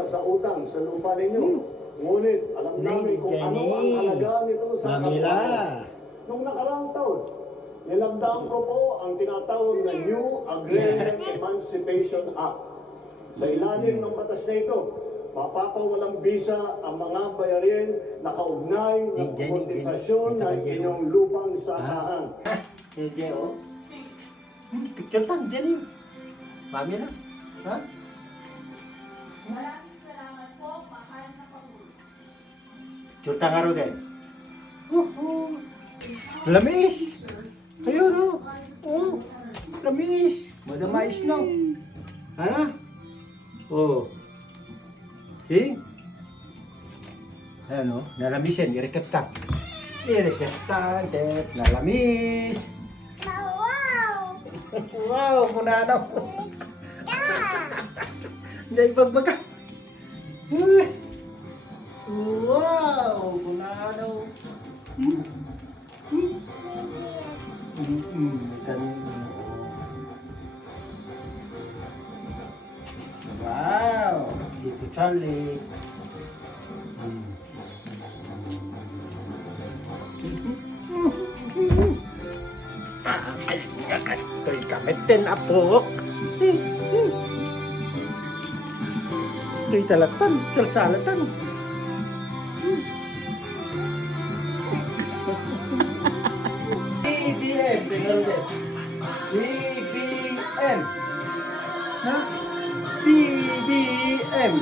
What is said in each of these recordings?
bisa sa utang sa lupa ninyo. Ngunit alam namin kung ano ang halaga nito sa Mamila. Nung nakaraang taon, nilagdaan ko po ang tinatawag na New Agrarian Emancipation Act. Sa ilalim ng batas na ito, mapapawalang bisa ang mga bayarin na kaugnay ng kompentasyon ng inyong lupang sakahan. Hindi, oh. Picture tang, Jenny. Mami na. Ha? Maraming salamat po, mahal na Pangulo. Picture tang araw din. Lamis! Ayun, oh. Oh, lamis. Madamais na. Ano? Oh. See? Ayan, oh. Nalamisin. Irekap tang. Irekap tang. Nalamis. Wow, kunanaw. Jadi bagbaka. Wow, kunanaw. Wow, itu Charlie. Ay, nakastoy kami ten apok. Doy talatan, salsalatan. BBM, tinggal deh. BBM. Hah? BBM.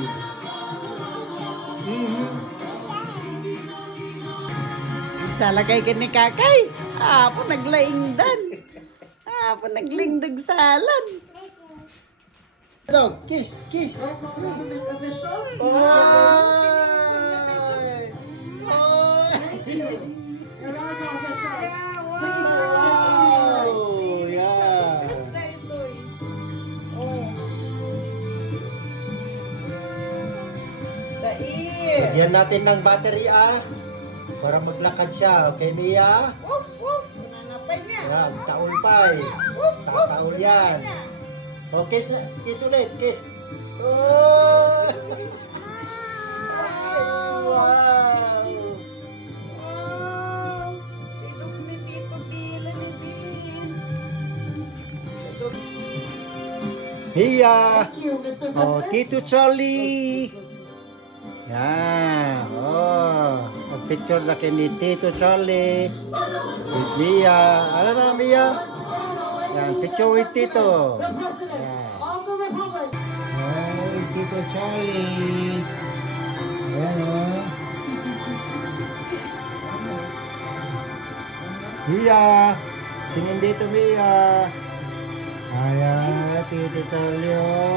Salagay ka ni Kakay. Apo naglaingdan. Apo naglingdag salan. Dog, kiss, kiss. Ay! Wow! Yeah. Lagyan natin ng battery para maglakad siya. Okay, Mia? Woof, woof. Nananapay niya. Yan, taul pa eh. Tataul yan. Oh, kiss, kiss ulit, kiss. Oh! Wow! Idog ni Tito Bila ni Din. Hiya! Thank you, Mr. Oh, President. Tito Charlie! Yan. Oh, picture na kay ni Tito Charlie. With Mia. Ano na, Mia? Yan, picture with Tito. The President of the Republic. Ay, Tito Charlie. Ayan, oh. Mia. Tingin dito, Mia. Ayan, Tito Charlie, oh.